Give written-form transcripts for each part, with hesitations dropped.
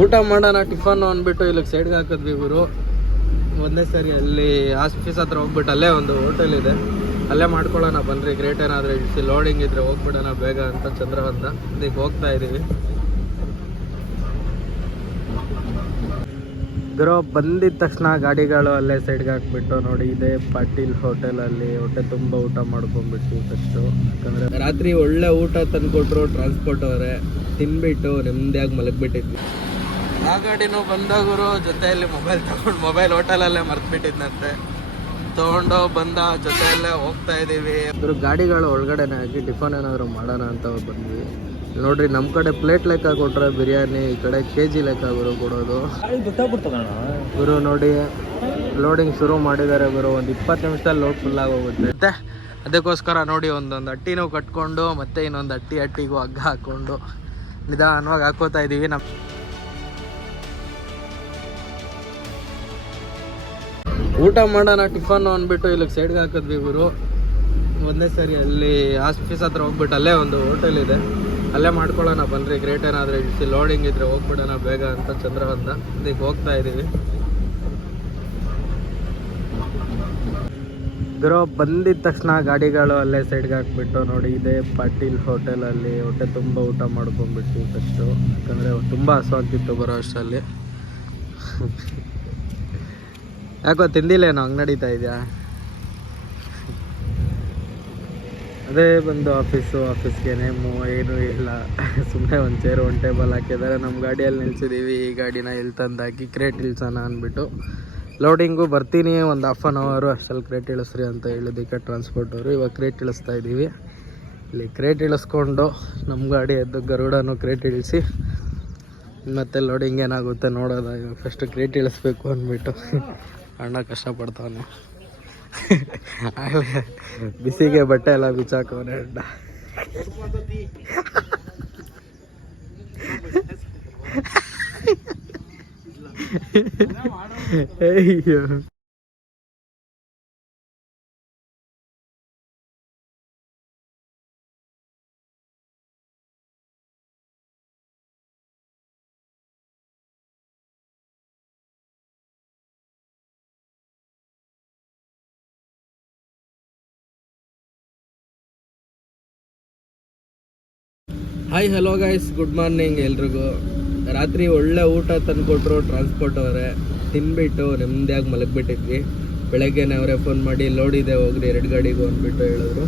ಊಟ ಮಾಡೋಣ ಟಿಫನ್ ಅಂದ್ಬಿಟ್ಟು ಇಲ್ಲಿಗೆ ಸೈಡ್ಗೆ ಹಾಕಿದ್ವಿ ಗುರು. ಒಂದೇ ಸರಿ ಅಲ್ಲಿ ಆಫೀಸ್ ಹತ್ರ ಹೋಗ್ಬಿಟ್ಟು ಅಲ್ಲೇ ಒಂದು ಹೋಟೆಲ್ ಇದೆ, ಅಲ್ಲೇ ಮಾಡ್ಕೊಳ್ಳೋಣ ಬನ್ರಿ. ಗ್ರೇಟ್ ಏನಾದರೂ ಇಳಿಸಿ ಲೋಡಿಂಗ್ ಇದ್ರೆ ಹೋಗ್ಬಿಡೋಣ ಬೇಗ ಅಂತ ಚಂದ್ರವಂತ ಇದಕ್ಕೆ ಹೋಗ್ತಾ ಇದ್ದೀವಿ ಗುರು. ಬಂದಿದ ತಕ್ಷಣ ಗಾಡಿಗಳು ಅಲ್ಲೇ ಸೈಡ್ಗೆ ಹಾಕ್ಬಿಟ್ಟು ನೋಡಿ ಇದೇ ಪಾಟೀಲ್ ಹೋಟೆಲಲ್ಲಿ ಹೊಟ್ಟೆ ತುಂಬ ಊಟ ಮಾಡ್ಕೊಂಡ್ಬಿಟ್ಟು ಫಸ್ಟು. ಯಾಕಂದರೆ ರಾತ್ರಿ ಒಳ್ಳೆ ಊಟ ತಂದುಕೊಟ್ರು ಟ್ರಾನ್ಸ್ಪೋರ್ಟ್ ಅವರೇ, ತಿನ್ಬಿಟ್ಟು ನೆಮ್ಮದಿಯಾಗಿ ಮಲಗಿಬಿಟ್ಟಿದ್ವಿ. ಆ ಗಾಡಿನೂ ಬಂದಾಗರು ಜೊತೆಯಲ್ಲಿ ಮೊಬೈಲ್ ತಗೊಂಡು ಮೊಬೈಲ್ ಹೋಟೆಲಲ್ಲೇ ಮರ್ತ್ಬಿಟ್ಟಿದ್ನಂತೆ, ತೊಗೊಂಡು ಬಂದ ಜೊತೆಯಲ್ಲೇ ಹೋಗ್ತಾ ಇದ್ದೀವಿ. ಅದ್ರ ಗಾಡಿಗಳು ಒಳಗಡೆನೆ ಹಾಕಿ ಟಿಫನ್ ಏನಾದರೂ ಮಾಡೋಣ ಅಂತ ಬಂದ್ವಿ. ನೋಡ್ರಿ ನಮ್ಮ ಕಡೆ ಪ್ಲೇಟ್ ಲೆಕ್ಕ ಕೊಟ್ರೆ ಬಿರಿಯಾನಿ, ಈ ಕಡೆ KG ಲೆಕ್ಕ ಗುರು ಕೊಡೋದು. ಗುರು ನೋಡಿ ಲೋಡಿಂಗ್ ಶುರು ಮಾಡಿದ್ದಾರೆ ಗುರು. ಒಂದು 20 ನಿಮಿಷದಲ್ಲಿ ಲೋಡ್ ಫುಲ್ ಆಗೋಗುತ್ತೆ. ಮತ್ತೆ ಅದಕ್ಕೋಸ್ಕರ ನೋಡಿ ಒಂದೊಂದು ಅಟ್ಟಿನೂ ಕಟ್ಕೊಂಡು ಮತ್ತೆ ಇನ್ನೊಂದು ಅಟ್ಟಿಗೂ ಹಗ್ಗ ಹಾಕ್ಕೊಂಡು ನಿಧಾನವಾಗಿ ಹಾಕೋತಾ ಇದ್ದೀವಿ. ಊಟ ಮಾಡೋಣ ಟಿಫನ್ ಅಂದ್ಬಿಟ್ಟು ಇಲ್ಲಿಗೆ ಸೈಡ್ಗೆ ಹಾಕಿದ್ವಿ ಗುರು. ಒಂದೇ ಸರಿ ಅಲ್ಲಿ ಆಫೀಸ್ ಹತ್ರ ಹೋಗ್ಬಿಟ್ಟು ಅಲ್ಲೇ ಒಂದು ಹೋಟೆಲ್ ಇದೆ, ಅಲ್ಲೇ ಮಾಡ್ಕೊಳ್ಳೋಣ ಬನ್ರಿ. ಗ್ರೇಟ್ ಏನಾದರೂ ಇಳಿಸಿ ಲೋಡಿಂಗ್ ಇದ್ರೆ ಹೋಗ್ಬಿಡೋಣ ಬೇಗ ಅಂತ ಚಂದ್ರವಂತ ಇದಕ್ಕೆ ಹೋಗ್ತಾ ಇದ್ದೀವಿ ಗುರು. ಬಂದಿದ ತಕ್ಷಣ ಗಾಡಿಗಳು ಅಲ್ಲೇ ಸೈಡ್ಗೆ ಹಾಕ್ಬಿಟ್ಟು ನೋಡಿ ಇದೇ ಪಾಟೀಲ್ ಹೋಟೆಲಲ್ಲಿ ಹೊಟ್ಟೆ ತುಂಬ ಊಟ ಮಾಡ್ಕೊಂಡ್ಬಿಟ್ಟು ಫಸ್ಟು. ಯಾಕಂದರೆ ತುಂಬ ಹಸುವಾಗ್ತಿತ್ತು ಬರೋ ಅಷ್ಟರಲ್ಲಿ. ಯಾಕೋ ತಿಂದಿಲ್ಲೇನೋ ಹಂಗೆ ನಡೀತಾ ಇದೆಯಾ? ಅದೇ ಬಂದು ಆಫೀಸ್ಗೆ ನೇಮು ಏನೂ ಇಲ್ಲ, ಸುಮ್ಮನೆ ಒಂದು ಚೇರ್ ಒಂದು ಟೇಬಲ್ ಹಾಕಿದ್ದಾರೆ. ನಮ್ಮ ಗಾಡಿಯಲ್ಲಿ ನಿಲ್ಸಿದ್ದೀವಿ. ಈ ಗಾಡಿನ ಎಲ್ಲಿ ತಂದು ಹಾಕಿ ಕ್ರೇಟ್ ಇಳಿಸೋಣ ಅಂದ್ಬಿಟ್ಟು ಲೋಡಿಂಗು ಬರ್ತೀನಿ ಒಂದು 1/2 ಅವರ್ ಅಷ್ಟಲ್ಲಿ ಕ್ರೇಟ್ ಇಳಿಸ್ರಿ ಅಂತ ಹೇಳಿದ್ದಕ್ಕೆ ಟ್ರಾನ್ಸ್ಪೋರ್ಟ್ ಅವರು ಇವಾಗ ಕ್ರೇಟ್ ಇಳಿಸ್ತಾ ಇದ್ದೀವಿ. ಇಲ್ಲಿ ಕ್ರೇಟ್ ಇಳಿಸ್ಕೊಂಡು ನಮ್ಮ ಗಾಡಿ ಎದ್ದು ಗರುಡನೂ ಕ್ರೇಟ್ ಇಳಿಸಿ ಮತ್ತೆ ಲೋಡಿಂಗ್ ಏನಾಗುತ್ತೆ ನೋಡೋದ. ಇವಾಗ ಫಸ್ಟ್ ಕ್ರೇಟ್ ಇಳಿಸ್ಬೇಕು ಅಂದ್ಬಿಟ್ಟು ಅಣ್ಣ ಕಷ್ಟಪಡ್ತಾವನೆ. ಬಿಸಿಗೆ ಬಟ್ಟೆ ಎಲ್ಲ ಬಿಚ್ಚಾಕವನೆ ಅಣ್ಣ. ಅಯ್ಯೋ hi hello guys, good morning ಎಲ್ರಿಗೂ. ರಾತ್ರಿ ಒಳ್ಳೆ ಊಟ ತಂದುಕೊಟ್ರು ಟ್ರಾನ್ಸ್ಪೋರ್ಟ್ ಅವರೇ, ತಿನ್ಬಿಟ್ಟು ನೆಮ್ಮದಿಯಾಗಿ ಮಲಗಿಬಿಟ್ಟಿದ್ವಿ. ಬೆಳಗ್ಗೆನೇ ಅವರೇ ಫೋನ್ ಮಾಡಿ ಲೋಡ್ ಇದೆ ಹೋಗ್ರಿ 2 ಗಾಡಿಗೂ ಅಂದ್ಬಿಟ್ಟು ಹೇಳಿದ್ರು.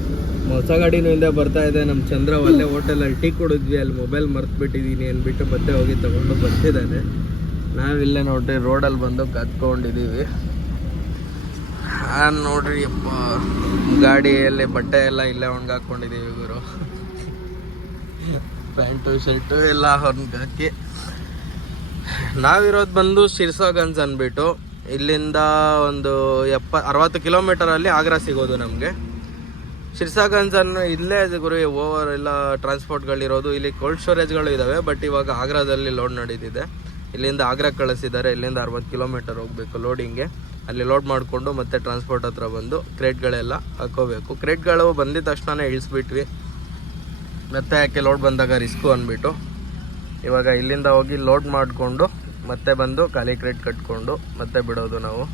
ಹೊಸ ಗಾಡಿನೂ ಹಿಂದೆ ಬರ್ತಾ ಇದೆ. ನಮ್ಮ ಚಂದ್ರ ಒಳ್ಳೆ ಹೋಟೆಲಲ್ಲಿ ಟೀ ಕುಡಿದ್ವಿ, ಅಲ್ಲಿ ಮೊಬೈಲ್ ಮರ್ತ್ಬಿಟ್ಟಿದ್ದೀನಿ ಅಂದ್ಬಿಟ್ಟು ಮತ್ತೆ ಹೋಗಿ ತಗೊಂಡು ಬರ್ತಿದ್ದಾನೆ. ನಾವಿಲ್ಲೇ ನೋಡ್ರಿ ರೋಡಲ್ಲಿ ಬಂದು ಕತ್ಕೊಂಡಿದ್ದೀವಿ. ನೋಡ್ರಿ ಅಪ್ಪ ಗಾಡಿಯಲ್ಲಿ ಬಟ್ಟೆ ಎಲ್ಲ ಇಲ್ಲೇ ಒಣಗಾಕೊಂಡಿದ್ದೀವಿ ಗುರು. ಪ್ಯಾಂಟು ಶರ್ಟು ಎಲ್ಲ ಹೊರಗಾಕಿ ನಾವಿರೋದು ಬಂದು ಶಿರ್ಸಾಗಂಜ್ ಅಂದ್ಬಿಟ್ಟು. ಇಲ್ಲಿಂದ ಒಂದು 60 ಕಿಲೋಮೀಟರಲ್ಲಿ ಆಗ್ರಾ ಸಿಗೋದು ನಮಗೆ. ಶಿರ್ಸಾಗಂಜ್ ಇಲ್ಲೇ ಗುರು ಓವರ್ ಎಲ್ಲ ಟ್ರಾನ್ಸ್ಪೋರ್ಟ್ಗಳಿರೋದು. ಇಲ್ಲಿ ಕೋಲ್ಡ್ ಸ್ಟೋರೇಜ್ಗಳು ಇದ್ದಾವೆ, ಬಟ್ ಇವಾಗ ಆಗ್ರಾದಲ್ಲಿ ಲೋಡ್ ನಡೀತಿದೆ. ಇಲ್ಲಿಂದ ಆಗ್ರಾ ಕಳಿಸಿದ್ದಾರೆ. ಇಲ್ಲಿಂದ 60 ಕಿಲೋಮೀಟರ್ ಹೋಗಬೇಕು ಲೋಡಿಂಗ್ಗೆ. ಅಲ್ಲಿ ಲೋಡ್ ಮಾಡಿಕೊಂಡು ಮತ್ತೆ ಟ್ರಾನ್ಸ್ಪೋರ್ಟ್ ಹತ್ರ ಬಂದು ಕ್ರೇಟ್ಗಳೆಲ್ಲ ಹಾಕೋಬೇಕು. ಕ್ರೇಟ್ಗಳು ಬಂದಿದ ತಕ್ಷಣ ಇಳಿಸ್ಬಿಟ್ವಿ, ಮತ್ತೆ ಯಾಕೆ ಲೋಡ್ ಬಂದಾಗ ರಿಸ್ಕು ಅಂದ್ಬಿಟ್ಟು ಇವಾಗ ಇಲ್ಲಿಂದ ಹೋಗಿ ಲೋಡ್ ಮಾಡಿಕೊಂಡು ಮತ್ತೆ ಬಂದು ಖಾಲಿ ಕ್ರೇಟ್ ಕಟ್ಕೊಂಡು ಮತ್ತೆ ಬಿಡೋದು ನಾವು.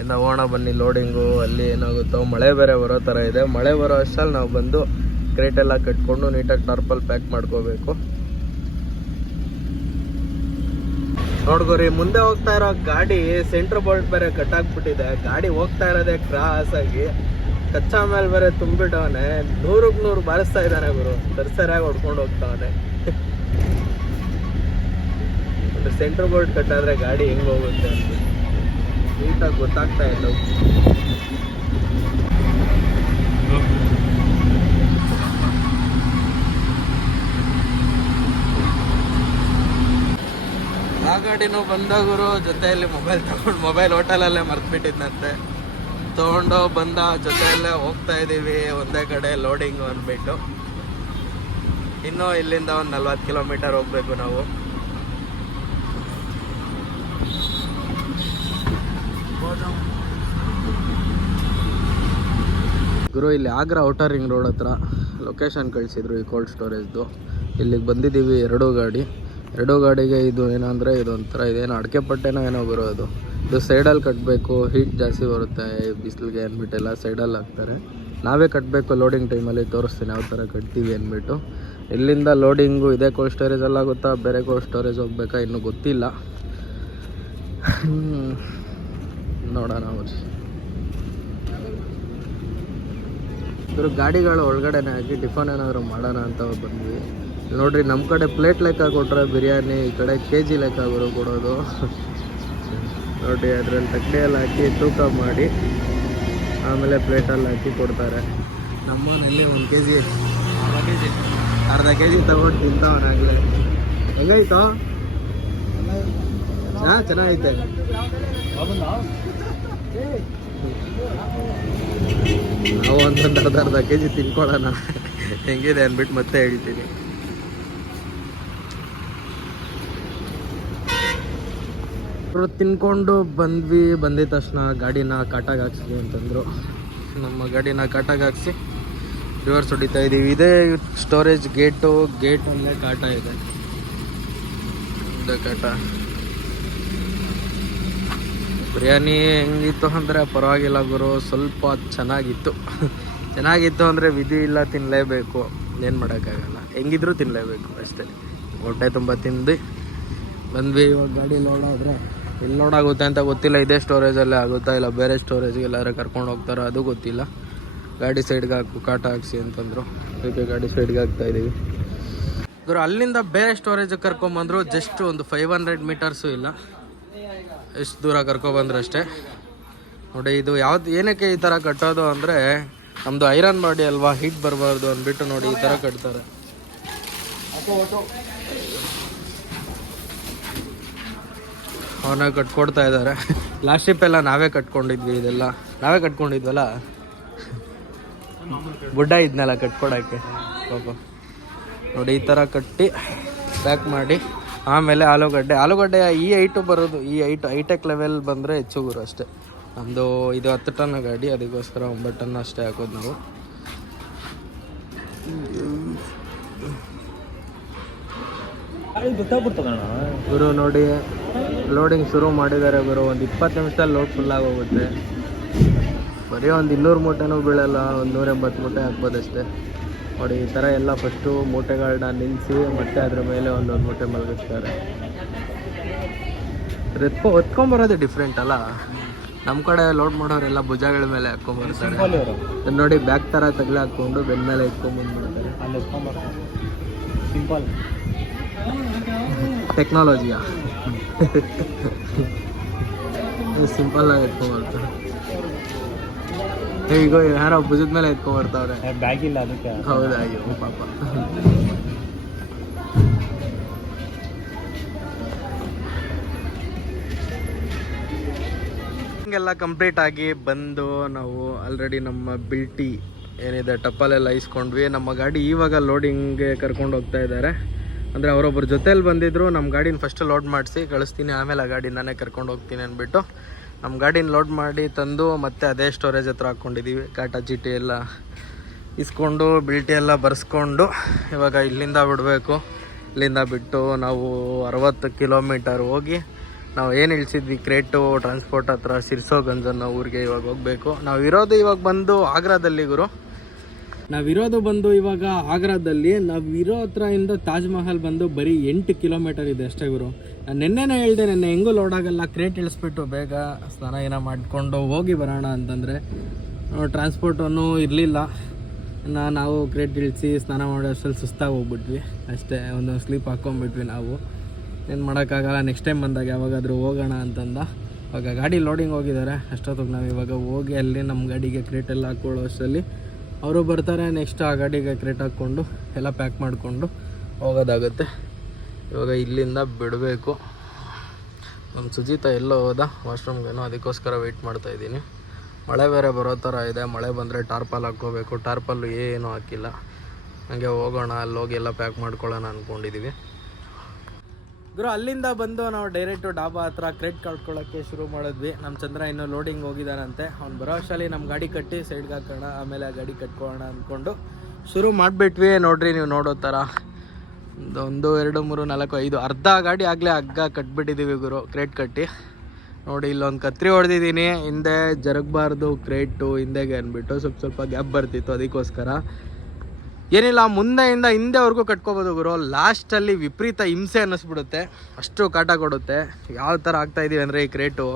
ಇನ್ನು ಹೋಗೋಣ ಬನ್ನಿ ಲೋಡಿಂಗು. ಅಲ್ಲಿ ಏನಾಗುತ್ತೋ ಮಳೆ ಬೇರೆ ಬರೋ ಥರ ಇದೆ. ಮಳೆ ಬರೋ ಅಷ್ಟಲ್ಲಿ ನಾವು ಬಂದು ಕ್ರೇಟೆಲ್ಲ ಕಟ್ಕೊಂಡು ನೀಟಾಗಿ ಟಾರ್ಪಲ್ ಪ್ಯಾಕ್ ಮಾಡ್ಕೋಬೇಕು. ನೋಡ್ಕೋರಿ ಮುಂದೆ ಹೋಗ್ತಾ ಇರೋ ಗಾಡಿ ಸೆಂಟ್ರ್ ಬೋಲ್ಟ್ ಬೇರೆ ಕಟ್ಟಾಕ್ಬಿಟ್ಟಿದೆ. ಗಾಡಿ ಹೋಗ್ತಾ ಇರೋದೇ ಕ್ರಾಸ್ ಆಗಿ, ಕಚ್ಚಾ ಮೇಲೆ ಬೇರೆ ತುಂಬಿಟ್ಟವನೆ. 100ಕ್ಕೆ 100 ಬಾರಿಸ್ತಾ ಇದ್ದಾನೆ ಗುರು. ಸರಿಯಾಗಿ ಹೊಡ್ಕೊಂಡು ಹೋಗ್ತಾವನೆ. ಸೆಂಟ್ರ್ ಬೋಲ್ಟ್ ಕಟ್ಟಾದ್ರೆ ಗಾಡಿ ಹೆಂಗೆ ಹೋಗುತ್ತೆ ಅಂತ ನೀಟಾಗಿ ಗೊತ್ತಾಗ್ತಾ ಇಲ್ಲ. ಆ ಗಾಡಿನೂ ಬಂದಾಗರು ಜೊತೆಯಲ್ಲಿ ಮೊಬೈಲ್ ತಗೊಂಡು ಮೊಬೈಲ್ ಹೋಟೆಲಲ್ಲೇ ಮರ್ತ್ಬಿಟ್ಟಿದ್ನಂತೆ, ತೊಗೊಂಡು ಬಂದ ಜೊತೆಯಲ್ಲೇ ಹೋಗ್ತಾ ಇದ್ದೀವಿ ಒಂದೇ ಕಡೆ ಲೋಡಿಂಗು ಅಂದ್ಬಿಟ್ಟು. ಇನ್ನೂ ಇಲ್ಲಿಂದ ಒಂದು 40 ಕಿಲೋಮೀಟರ್ ಹೋಗ್ಬೇಕು ನಾವು. ಗುರು ಇಲ್ಲಿ ಆಗ್ರಾ ಔಟರ್ ರಿಂಗ್ ರೋಡ್ ಹತ್ರ ಲೊಕೇಶನ್ ಕಳಿಸಿದ್ರು ಈ ಕೋಲ್ಡ್ ಸ್ಟೋರೇಜ್ದು. ಇಲ್ಲಿಗೆ ಬಂದಿದ್ದೀವಿ 2 ಗಾಡಿ. ಎರಡೂ ಗಾಡಿಗೆ ಇದು ಏನಂದರೆ ಇದೊಂಥರ ಇದೇನೋ ಅಡಿಕೆ ಪಟ್ಟೆನೋ ಏನೋ ಬರೋದು. ಇದು ಸೈಡಲ್ಲಿ ಕಟ್ಟಬೇಕು, ಹೀಟ್ ಜಾಸ್ತಿ ಬರುತ್ತೆ ಬಿಸಿಲಿಗೆ ಅಂದ್ಬಿಟ್ಟೆಲ್ಲ ಸೈಡಲ್ಲಿ ಹಾಕ್ತಾರೆ. ನಾವೇ ಕಟ್ಟಬೇಕು ಲೋಡಿಂಗ್ ಟೈಮಲ್ಲಿ. ತೋರಿಸ್ತೀನಿ ಯಾವ ಥರ ಕಟ್ತೀವಿ ಅಂದ್ಬಿಟ್ಟು. ಇಲ್ಲಿಂದ ಲೋಡಿಂಗು ಇದೇ ಕೋಲ್ಡ್ ಸ್ಟೋರೇಜಲ್ಲಿ ಆಗುತ್ತಾ ಬೇರೆ ಕೋಲ್ಡ್ ಸ್ಟೋರೇಜ್ ಹೋಗ್ಬೇಕಾ ಇನ್ನೂ ಗೊತ್ತಿಲ್ಲ. ನೋಡೋಣ ಬರ್ರಿ. ಇದ್ರ ಗಾಡಿಗಳು ಒಳಗಡೆನೆ ಹಾಕಿ ಟಿಫನ್ ಏನಾದರೂ ಮಾಡೋಣ ಅಂತ ಬಂದ್ವಿ. ನೋಡ್ರಿ, ನಮ್ಮ ಕಡೆ ಪ್ಲೇಟ್ ಲೆಕ್ಕ ಕೊಟ್ಟರೆ ಬಿರಿಯಾನಿ, ಈ ಕಡೆ KG ಲೆಕ್ಕ ಕೊಡೋದು. ನೋಡಿರಿ, ಅದರಲ್ಲಿ ತಟ್ಟೆಯಲ್ಲಿ ಹಾಕಿ ತೂಕ ಮಾಡಿ ಆಮೇಲೆ ಪ್ಲೇಟಲ್ಲಿ ಹಾಕಿ ಕೊಡ್ತಾರೆ. ನಮ್ಮನೇಲಿ 1 kg ಅರ್ಧ KG ತಗೊಂಡು ತಿಂತವನಾಗಲೇ. ಹೆಂಗಾಯ್ತು? ಚೆನ್ನಾಗೈತೆ. ನಾವು ಒಂದೊಂದು ಅರ್ಧ KG ತಿನ್ಕೊಳ್ಳೋಣ ಹೆಂಗಿದೆ ಅಂದ್ಬಿಟ್ಟು ಮತ್ತೆ ಹೇಳ್ತೀನಿ. ತಿನ್ಕೊಂಡು ಬಂದಿದ ತಕ್ಷಣ ಗಾಡಿನ ಕಾಟಾಗಿ ಹಾಕ್ಸಿದ್ವಿ ಅಂತಂದರು. ನಮ್ಮ ಗಾಡಿನ ಕಾಟಾಗಿ ಹಾಕ್ಸಿ ರಿವರ್ಸ್ ಹೊಡಿತಾ ಇದ್ದೀವಿ. ಇದೇ ಸ್ಟೋರೇಜ್ ಗೇಟಲ್ಲೇ ಕಾಟ ಇದೆ. ಕಾಟ ಬಿರಿಯಾನಿ ಹೆಂಗಿತ್ತು ಅಂದರೆ ಪರವಾಗಿಲ್ಲ ಗುರು, ಸ್ವಲ್ಪ ಚೆನ್ನಾಗಿತ್ತು ಅಂದರೆ ವಿಧಿ ಇಲ್ಲ, ತಿನ್ನಲೇಬೇಕು. ಏನು ಮಾಡೋಕ್ಕಾಗಲ್ಲ, ಹೆಂಗಿದ್ರೂ ತಿನ್ನಲೇಬೇಕು ಅಷ್ಟೇ. ಹೊಟ್ಟೆ ತುಂಬ ತಿಂದು ಬಂದ್ವಿ. ಇವಾಗ ಗಾಡಿ ಲೋಡ್ ಆದರೆ ಎಲ್ಲಿ ಲೋಡ್ ಆಗುತ್ತೆ ಅಂತ ಗೊತ್ತಿಲ್ಲ. ಇದೇ ಸ್ಟೋರೇಜಲ್ಲೇ ಆಗುತ್ತಾ ಇಲ್ಲ ಬೇರೆ ಸ್ಟೋರೇಜ್ಗೆ ಎಲ್ಲಾರು ಕರ್ಕೊಂಡು ಹೋಗ್ತಾರೋ ಅದು ಗೊತ್ತಿಲ್ಲ. ಗಾಡಿ ಸೈಡ್ಗೆ ಹಾಕು, ಕಾಟ ಹಾಕ್ಸಿ ಅಂತಂದರು. ಅದಕ್ಕೆ ಗಾಡಿ ಸೈಡ್ಗೆ ಹಾಕ್ತಾಯಿದ್ದೀವಿ ಗುರು. ಅಲ್ಲಿಂದ ಬೇರೆ ಸ್ಟೋರೇಜಿಗೆ ಕರ್ಕೊಂಬಂದರು. ಜಸ್ಟ್ ಒಂದು 500 ಮೀಟರ್ಸು ಇಲ್ಲ, ಎಷ್ಟು ದೂರ ಕರ್ಕೊಬಂದ್ರೆ ಅಷ್ಟೇ. ನೋಡಿ, ಇದು ಏನಕ್ಕೆ ಈ ಥರ ಕಟ್ಟೋದು ಅಂದರೆ ನಮ್ಮದು ಐರನ್ ಬಾಡಿ ಅಲ್ವಾ, ಹೀಟ್ ಬರಬಾರ್ದು ಅಂದ್ಬಿಟ್ಟು ನೋಡಿ ಈ ಥರ ಕಟ್ತಾರೆ. ಅವನ್ನ ಕಟ್ಕೊಡ್ತಾ ಇದ್ದಾರೆ. ಲಾಸ್ಟ್ ಟ್ರಿಪ್ ಎಲ್ಲ ನಾವೇ ಕಟ್ಕೊಂಡಿದ್ವಿ, ಇದೆಲ್ಲ ನಾವೇ ಕಟ್ಕೊಂಡಿದ್ವಲ್ಲ. ಗುಡ್ಡ ಇದನ್ನೆಲ್ಲ ಕಟ್ಕೊಡೋಕ್ಕೆ ಪಾಪ. ನೋಡಿ ಈ ಥರ ಕಟ್ಟಿ ಪ್ಯಾಕ್ ಮಾಡಿ ಆಮೇಲೆ ಆಲೂಗಡ್ಡೆ ಈ ಹೈಟು ಬರೋದು. ಈ ಹೈಟೆಕ್ ಲೆವೆಲ್ ಬಂದರೆ ಹೆಚ್ಚು ಗುರು ಅಷ್ಟೇ. ನಮ್ಮದು ಇದು 10 ಟನ್ ಗಾಡಿ, ಅದಕ್ಕೋಸ್ಕರ 9 ಟನ್ ಅಷ್ಟೇ ಹಾಕೋದು ನಾವು. ಗುರು ನೋಡಿ, ಲೋಡಿಂಗ್ ಶುರು ಮಾಡಿದ್ದಾರೆ ಗುರು. ಒಂದು 20 ನಿಮಿಷದಲ್ಲಿ ಲೋಡ್ ಫುಲ್ ಆಗೋಗುತ್ತೆ. ಬರೀ ಒಂದು 200 ಮೂಟೆನೂ ಬೀಳಲ್ಲ, ಒಂದು 180 ಮೂಟೆ ಹಾಕ್ಬೋದಷ್ಟೇ. ನೋಡಿ ಈ ಥರ ಎಲ್ಲ ಫಸ್ಟು ಮೂಟೆಗಳನ್ನ ನಿಲ್ಲಿಸಿ ಮತ್ತೆ ಅದ್ರ ಮೇಲೆ ಒಂದೊಂದು ಮೂಟೆ ಮಲಗಿಸ್ತಾರೆ. ಹೊತ್ಕೊಂಬರೋದೇ ಡಿಫ್ರೆಂಟ್ ಅಲ್ಲ. ನಮ್ಮ ಕಡೆ ಲೋಡ್ ಮಾಡೋರೆಲ್ಲ ಭುಜಗಳ ಮೇಲೆ ಹಾಕ್ಕೊಂಬರ್ತಾರೆ. ನೋಡಿ ಬ್ಯಾಗ್ ಥರ ತಗಲಿ ಹಾಕ್ಕೊಂಡು ಬೆನ್ನ ಮೇಲೆ ಎತ್ಕೊಂಡ್ಬಂದ್ಬಿಡ್ತಾರೆ. ಅಲ್ಲಿ ಸಿಂಪಲ್ ಟೆಕ್ನಾಲಜಿಯಾ ಸಿಂಪಲ್ ಆಗಿ ಎತ್ಕೊಂಡ್ಬರ್ತಾರೆ. ಈಗ ಯಾರೋ ಭುಜದ ಮೇಲೆ ಎತ್ಕೊಂಡ್ಬರ್ತಾವ್ರೆ, ಬ್ಯಾಗ್ ಇಲ್ಲ ಅದಕ್ಕೆ. ಹೌದಾ, ಅಯ್ಯೋ ಪಾಪ. ಹಿಂಗೆಲ್ಲ ಕಂಪ್ಲೀಟ್ ಆಗಿ ಬಂದು ನಾವು ಆಲ್ರೆಡಿ ನಮ್ಮ ಬಿಲ್ಟಿ ಏನಿದೆ ಟಪ್ಪಲೆಲ್ಲ ಇಸ್ಕೊಂಡ್ವಿ. ನಮ್ಮ ಗಾಡಿ ಇವಾಗ ಲೋಡಿಂಗ್ಗೆ ಕರ್ಕೊಂಡು ಹೋಗ್ತಾ ಇದ್ದಾರೆ. ಅಂದರೆ ಅವರೊಬ್ಬರು ಜೊತೆಯಲ್ಲಿ ಬಂದಿದ್ದರು. ನಮ್ಮ ಗಾಡಿನ ಫಸ್ಟ್ ಲೋಡ್ ಮಾಡಿಸಿ ಕಳಿಸ್ತೀನಿ, ಆಮೇಲೆ ಆ ಗಾಡಿ ನಾನೇ ಕರ್ಕೊಂಡು ಹೋಗ್ತೀನಿ ಅಂದ್ಬಿಟ್ಟು ನಮ್ಮ ಗಾಡಿನ ಲೋಡ್ ಮಾಡಿ ತಂದು ಮತ್ತೆ ಅದೇ ಸ್ಟೋರೇಜ್ ಹತ್ರ ಹಾಕ್ಕೊಂಡಿದ್ದೀವಿ. ಕಾಟ ಚೀಟಿ ಎಲ್ಲ ಇಸ್ಕೊಂಡು ಬಿಲ್ಟಿ ಎಲ್ಲ ಬರ್ಸ್ಕೊಂಡು ಇವಾಗ ಇಲ್ಲಿಂದ ಬಿಡಬೇಕು. ಇಲ್ಲಿಂದ ಬಿಟ್ಟು ನಾವು 60 ಕಿಲೋಮೀಟರ್ ಹೋಗಿ ನಾವು ಏನು ಇಳಿಸಿದ್ವಿ ಕ್ರೇಟು ಟ್ರಾನ್ಸ್ಪೋರ್ಟ್ ಹತ್ರ ಸಿರ್ಸೋಗಂಜ್ ಅನ್ನೋ ಊರಿಗೆ ಇವಾಗ ಹೋಗಬೇಕು. ನಾವಿರೋದು ಇವಾಗ ಬಂದು ಆಗ್ರಾದಲ್ಲಿ ಗುರು. ಇವಾಗ ಆಗ್ರಾದಲ್ಲಿ ನಾವಿರೋ ಹತ್ರದಿಂದ ತಾಜ್ ಮಹಲ್ ಬಂದು ಬರೀ 8 ಕಿಲೋಮೀಟರ್ ಇದೆ ಅಷ್ಟೇ ಗುರು. ನಾನು ನೆನ್ನೆನೇ ಹೇಳಿದೆ, ನೆನ್ನೆ ಹೆಂಗೂ ಲೋಡ್ ಆಗಲ್ಲ, ಕ್ರೇಟ್ ಇಳಿಸ್ಬಿಟ್ಟು ಬೇಗ ಸ್ನಾನ ಏನೋ ಮಾಡಿಕೊಂಡು ಹೋಗಿ ಬರೋಣ ಅಂತಂದರೆ ಟ್ರಾನ್ಸ್ಪೋರ್ಟನ್ನು ಇರಲಿಲ್ಲ. ನಾವು ಕ್ರೇಟ್ ಇಳಿಸಿ ಸ್ನಾನ ಮಾಡೋ ಅಷ್ಟರಲ್ಲಿ ಸುಸ್ತಾಗಿ ಹೋಗ್ಬಿಟ್ವಿ ಅಷ್ಟೇ. ಒಂದೊಂದು ಸ್ಲೀಪ್ ಹಾಕ್ಕೊಂಬಿಟ್ವಿ. ನಾವು ಏನು ಮಾಡೋಕ್ಕಾಗಲ್ಲ, ನೆಕ್ಸ್ಟ್ ಟೈಮ್ ಬಂದಾಗ ಯಾವಾಗಾದರೂ ಹೋಗೋಣ ಅಂತಂದ. ಇವಾಗ ಗಾಡಿ ಲೋಡಿಂಗ್ ಹೋಗಿದ್ದಾರೆ. ಅಷ್ಟೊತ್ತಿಗೆ ನಾವು ಇವಾಗ ಹೋಗಿ ಅಲ್ಲಿ ನಮ್ಮ ಗಾಡಿಗೆ ಕ್ರೇಟೆಲ್ಲ ಹಾಕ್ಕೊಳ್ಳೋ ಅಷ್ಟರಲ್ಲಿ ಅವರು ಬರ್ತಾರೆ. ನೆಕ್ಸ್ಟ್ ಆ ಗಾಡಿಗೆ ಕ್ರೇಟ್ ಹಾಕ್ಕೊಂಡು ಎಲ್ಲ ಪ್ಯಾಕ್ ಮಾಡಿಕೊಂಡು ಹೋಗೋದಾಗುತ್ತೆ. ಇವಾಗ ಇಲ್ಲಿಂದ ಬಿಡಬೇಕು. ನಮ್ಮ ಸುಜಿತ ಎಲ್ಲೋ ಹೋದ, ವಾಶ್ರೂಮ್ಗೇನೋ, ಅದಕ್ಕೋಸ್ಕರ ವೆಯ್ಟ್ ಮಾಡ್ತಾಯಿದ್ದೀನಿ. ಮಳೆ ಬೇರೆ ಬರೋ ಥರ ಇದೆ. ಮಳೆ ಬಂದರೆ ಟಾರ್ಪಲ್ ಹಾಕ್ಕೋಬೇಕು. ಟಾರ್ಪಲ್ಲು ಏನೂ ಹಾಕಿಲ್ಲ. ಹಂಗೆ ಹೋಗೋಣ, ಅಲ್ಲಿ ಹೋಗಿ ಎಲ್ಲ ಪ್ಯಾಕ್ ಮಾಡ್ಕೊಳ್ಳೋಣ ಅಂದ್ಕೊಂಡಿದ್ದೀವಿ ಗುರು. ಅಲ್ಲಿಂದ ಬಂದು ನಾವು ಡೈರೆಕ್ಟು ಡಾಬಾ ಹತ್ರ ಕ್ರೇಟ್ ಕಳ್ಕೊಳ್ಳೋಕ್ಕೆ ಶುರು ಮಾಡಿದ್ವಿ. ನಮ್ಮ ಚಂದ್ರ ಇನ್ನೂ ಲೋಡಿಂಗ್ ಹೋಗಿದ್ದಾನಂತೆ. ಅವ್ನು ಬರೋ ಅಷ್ಟರಲ್ಲಿ ನಮ್ಮ ಗಾಡಿ ಕಟ್ಟಿ ಸೈಡ್ಗೆ ಹಾಕೋಣ, ಆಮೇಲೆ ಆ ಗಾಡಿ ಕಟ್ಕೊಳ್ಳೋಣ ಅಂದ್ಕೊಂಡು ಶುರು ಮಾಡಿಬಿಟ್ವಿ. ನೋಡಿರಿ, ನೀವು ನೋಡೋ ಥರ ಒಂದು 2 3 4 5 ಅರ್ಧ ಗಾಡಿ ಆಗಲೇ ಹಗ್ಗ ಕಟ್ಬಿಟ್ಟಿದ್ದೀವಿ ಗುರು, ಕ್ರೇಟ್ ಕಟ್ಟಿ. ನೋಡಿ ಇಲ್ಲೊಂದು ಕತ್ರಿ ಹೊಡೆದಿದ್ದೀನಿ, ಹಿಂದೆ ಜರಗಬಾರ್ದು ಕ್ರೇಟು ಹಿಂದೆಗೆ ಅಂದ್ಬಿಟ್ಟು ಸ್ವಲ್ಪ ಗ್ಯಾಪ್ ಬರ್ತಿತ್ತು, ಅದಕ್ಕೋಸ್ಕರ. ಏನಿಲ್ಲ, ಮುಂದೆಯಿಂದ ಹಿಂದೆವರೆಗೂ ಕಟ್ಕೋಬೋದು ಗುರು. ಲಾಸ್ಟಲ್ಲಿ ವಿಪರೀತ ಹಿಂಸೆ ಅನ್ನಿಸ್ಬಿಡುತ್ತೆ, ಅಷ್ಟು ಕಾಟ ಕೊಡುತ್ತೆ. ಯಾವ ಥರ ಆಗ್ತಾಯಿದ್ದೀವಿ ಅಂದರೆ ಈ ಕ್ರೇಟು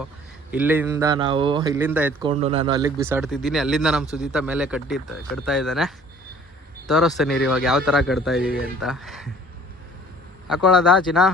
ಇಲ್ಲಿಂದ ಎತ್ಕೊಂಡು ನಾನು ಅಲ್ಲಿಗೆ ಬಿಸಾಡ್ತಿದ್ದೀನಿ, ಅಲ್ಲಿಂದ ನಮ್ಮ ಸುಜಿತ ಮೇಲೆ ಕಟ್ತಾ ಇದ್ದಾನೆ. ತೋರಿಸ್ತೇನೆ ಇವಾಗ ಯಾವ ಥರ ಕಟ್ತಾಯಿದ್ದೀವಿ ಅಂತ. ಹಾಕೊಳ್ಳೋದಾ ಚಿನ್ನ?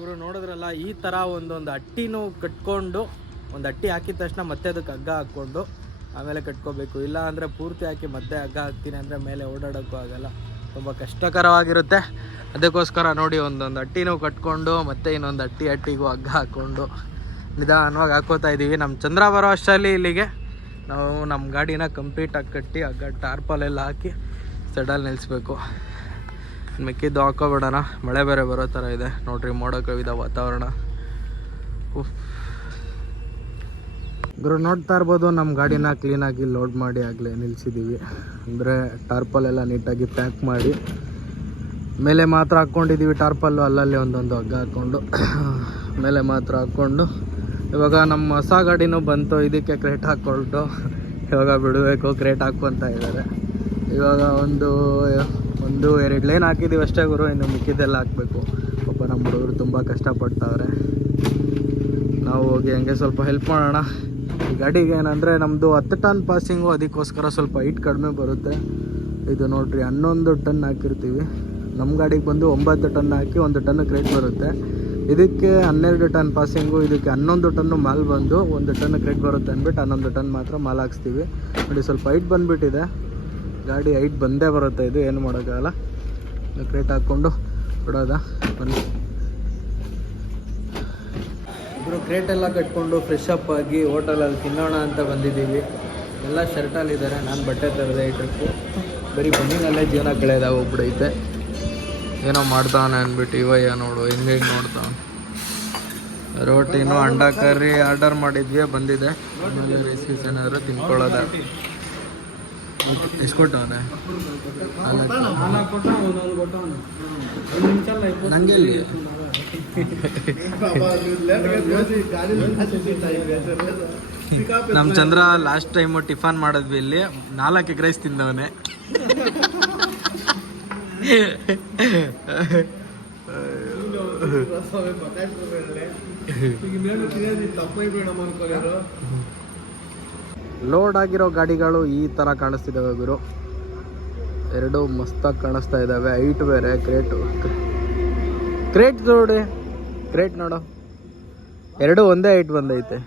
ಇವರು ನೋಡಿದ್ರಲ್ಲ, ಈ ಥರ ಒಂದೊಂದು ಅಟ್ಟಿನೂ ಕಟ್ಕೊಂಡು, ಒಂದು ಅಟ್ಟಿ ಹಾಕಿದ ತಕ್ಷಣ ಮತ್ತೆ ಅದಕ್ಕೆ ಹಗ್ಗ ಹಾಕ್ಕೊಂಡು ಆಮೇಲೆ ಕಟ್ಕೋಬೇಕು. ಇಲ್ಲ ಅಂದರೆ ಪೂರ್ತಿ ಹಾಕಿ ಮತ್ತೆ ಹಗ್ಗ ಹಾಕ್ತೀನಿ ಅಂದರೆ ಮೇಲೆ ಓಡಾಡೋಕ್ಕೂ ಆಗಲ್ಲ, ತುಂಬ ಕಷ್ಟಕರವಾಗಿರುತ್ತೆ. ಅದಕ್ಕೋಸ್ಕರ ನೋಡಿ ಒಂದೊಂದು ಅಟ್ಟಿನೂ ಕಟ್ಕೊಂಡು ಮತ್ತೆ ಇನ್ನೊಂದು ಅಟ್ಟಿಗೂ ಹಗ್ಗ ಹಾಕ್ಕೊಂಡು ನಿಧಾನವಾಗಿ ಹಾಕೋತಾ ಇದ್ದೀವಿ. ನಮ್ಮ ಚಂದ್ರ ಬರೋ ಅಷ್ಟರಲ್ಲಿ ಇಲ್ಲಿಗೆ ನಾವು ನಮ್ಮ ಗಾಡಿನ ಕಂಪ್ಲೀಟಾಗಿ ಕಟ್ಟಿ ಹಗ್ಗ ಟಾರ್ಪಲೆಲ್ಲ ಹಾಕಿ ಸೆಡಲ್ಲಿ ನಿಲ್ಲಿಸ್ಬೇಕು. ಮಿಕ್ಕಿದ್ದು ಹಾಕೋಬಿಡೋಣ, ಮಳೆ ಬೇರೆ ಬರೋ ಥರ ಇದೆ ನೋಡ್ರಿ, ಮೋಡ ಕವಿದ ವಾತಾವರಣ. ಗುರು ನೋಡ್ತಾ ಇರ್ಬೋದು, ನಮ್ಮ ಗಾಡಿನ ಕ್ಲೀನಾಗಿ ಲೋಡ್ ಮಾಡಿ ಆಗಲೇ ನಿಲ್ಲಿಸಿದ್ದೀವಿ. ಅಂದರೆ ಟಾರ್ಪಲೆಲ್ಲ ನೀಟಾಗಿ ಪ್ಯಾಕ್ ಮಾಡಿ ಮೇಲೆ ಮಾತ್ರ ಹಾಕ್ಕೊಂಡಿದ್ದೀವಿ. ಟಾರ್ಪಲ್ಲು ಅಲ್ಲಲ್ಲಿ ಒಂದೊಂದು ಹಗ್ಗ ಹಾಕ್ಕೊಂಡು ಮೇಲೆ ಮಾತ್ರ ಹಾಕ್ಕೊಂಡು, ಇವಾಗ ನಮ್ಮ ಹೊಸ ಗಾಡಿನೂ ಬಂತು, ಇದಕ್ಕೆ ಕ್ರೇಟ್ ಹಾಕ್ಕೊಂಡು ಇವಾಗ ಬಿಡಬೇಕು. ಕ್ರೇಟ್ ಹಾಕ್ಕೊತ ಇದ್ದಾರೆ. ಇವಾಗ ಒಂದು 2 ಲೈನ್ ಹಾಕಿದ್ದೀವಿ ಅಷ್ಟೇ ಗುರು, ಇನ್ನು ಮಿಕ್ಕಿದ್ದೆಲ್ಲ ಹಾಕಬೇಕು. ಪಾಪ ನಮ್ಮ ಹುಡುಗರು ತುಂಬ ಕಷ್ಟಪಡ್ತಾವ್ರೆ. ನಾವು ಹೋಗಿ ಹಂಗೆ ಸ್ವಲ್ಪ ಹೆಲ್ಪ್ ಮಾಡೋಣ. ಈ ಗಾಡಿಗೆ ಏನಂದರೆ ನಮ್ಮದು 10 ಟನ್ ಪಾಸಿಂಗು, ಅದಕ್ಕೋಸ್ಕರ ಸ್ವಲ್ಪ ಹೈಟ್ ಕಡಿಮೆ ಬರುತ್ತೆ. ಇದು ನೋಡಿರಿ 11 ಟನ್ ಹಾಕಿರ್ತೀವಿ. ನಮ್ಮ ಗಾಡಿಗೆ ಬಂದು 9 ಟನ್ ಹಾಕಿ 1 ಟನ್ ಕ್ರೇಟ್ ಬರುತ್ತೆ. ಇದಕ್ಕೆ 12 ಟನ್ ಪಾಸಿಂಗು, ಇದಕ್ಕೆ 11 ಟನ್ನು ಮಾಲ್ ಬಂದು 1 ಟನ್ ಕ್ರೇಟ್ ಬರುತ್ತೆ ಅಂದ್ಬಿಟ್ಟು 11 ಟನ್ ಮಾತ್ರ ಮಾಲ್ ಹಾಕ್ಸ್ತೀವಿ. ನೋಡಿ ಸ್ವಲ್ಪ ಹೈಟ್ ಬಂದುಬಿಟ್ಟಿದೆ ಗಾಡಿ, ಹೈಟ್ ಬಂದೇ ಬರುತ್ತೆ. ಇದು ಏನು ಮಾಡೋಕ್ಕಾಗಲ್ಲ. ಕ್ರೇಟ್ ಹಾಕ್ಕೊಂಡು ಬಿಡೋದ ಬನ್ನಿ. ಇಬ್ಬರು ಕ್ರೇಟೆಲ್ಲ ಕಟ್ಕೊಂಡು ಫ್ರೆಶ್ ಅಪ್ ಆಗಿ ಹೋಟೆಲಲ್ಲಿ ತಿನ್ನೋಣ ಅಂತ ಬಂದಿದ್ದೀವಿ. ಎಲ್ಲ ಶರ್ಟಲ್ಲಿದ್ದಾರೆ, ನಾನು ಬಟ್ಟೆ ತರದೆ ಈ ಟ್ರಿಪ್ಪು. ಬರೀ ಬನ್ನಿನಲ್ಲೇ ಜೀವನ ಕಳೆಯೋದಾಗ ಹೋಗ್ಬಿಡೈತೆ. ಏನೋ ಮಾಡ್ತಾವನೆ ಅಂದ್ಬಿಟ್ಟು ಇವಯ್ಯ ನೋಡು ಹೆಂಗೆ ನೋಡ್ತಾವನೆ. ರೋಟಿನೂ ಅಂಡಾ ಕರ್ರಿ ಆರ್ಡರ್ ಮಾಡಿದ್ವಿ, ಬಂದಿದೆ. ಆಮೇಲೆ ರೈಸ್ ಗೀಸ್ ಏನಾದರೂ ತಿನ್ಕೊಳ್ಳೋದ. ಎಷ್ಟು ಕೊಟ್ಟವನೆ? ನನಗೆ ನಮ್ಮ ಚಂದ್ರ ಲಾಸ್ಟ್ ಟೈಮು ಟಿಫನ್ ಮಾಡಿದ್ವಿ ಇಲ್ಲಿ, 4 ಎಗ್ ರೈಸ್ ತಿಂದವನೆ. ಲೋಡ್ ಆಗಿರೋ ಗಾಡಿಗಳು ಈ ಥರ ಕಾಣಿಸ್ತಿದ್ದಾವೆ ಗುರು. 2 ಮಸ್ತಾಗಿ ಕಾಣಿಸ್ತಾ ಇದ್ದಾವೆ. ಹೈಟ್ ಬೇರೆ. ಕ್ರೇಟ್ ನೋಡಿ, ಕ್ರೇಟ್ ನೋಡು, 2 ಒಂದೇ ಹೈಟ್ ಬಂದೈತೆ.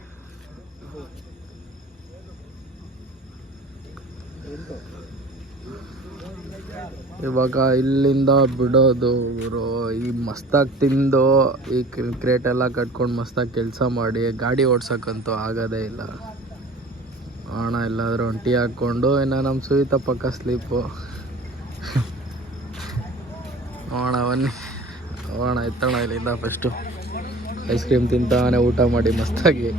ಇವಾಗ ಇಲ್ಲಿಂದ ಬಿಡೋದು ಗುರು. ಈ ಮಸ್ತಾಗಿ ತಿಂದು ಈ ಕ್ರೇಟೆಲ್ಲ ಕಟ್ಕೊಂಡು ಮಸ್ತಾಗಿ ಕೆಲಸ ಮಾಡಿ ಗಾಡಿ ಓಡ್ಸೋಕ್ಕಂತೂ ಆಗೋದೇ ಇಲ್ಲ. ಹಣ ಎಲ್ಲಾದರೂ ಟೀ ಹಾಕ್ಕೊಂಡು, ಇನ್ನು ನಮ್ಮ ಸುಯಿತ ಪಕ್ಕ ಸ್ಲೀಪು. ಬನ್ನಿ ಎತ್ತೋಣ ಇಲ್ಲಿಂದ. ಫಸ್ಟು ಐಸ್ ಕ್ರೀಮ್ ತಿಂತಾನೆ ಊಟ ಮಾಡಿ ಮಸ್ತಾಗಿ.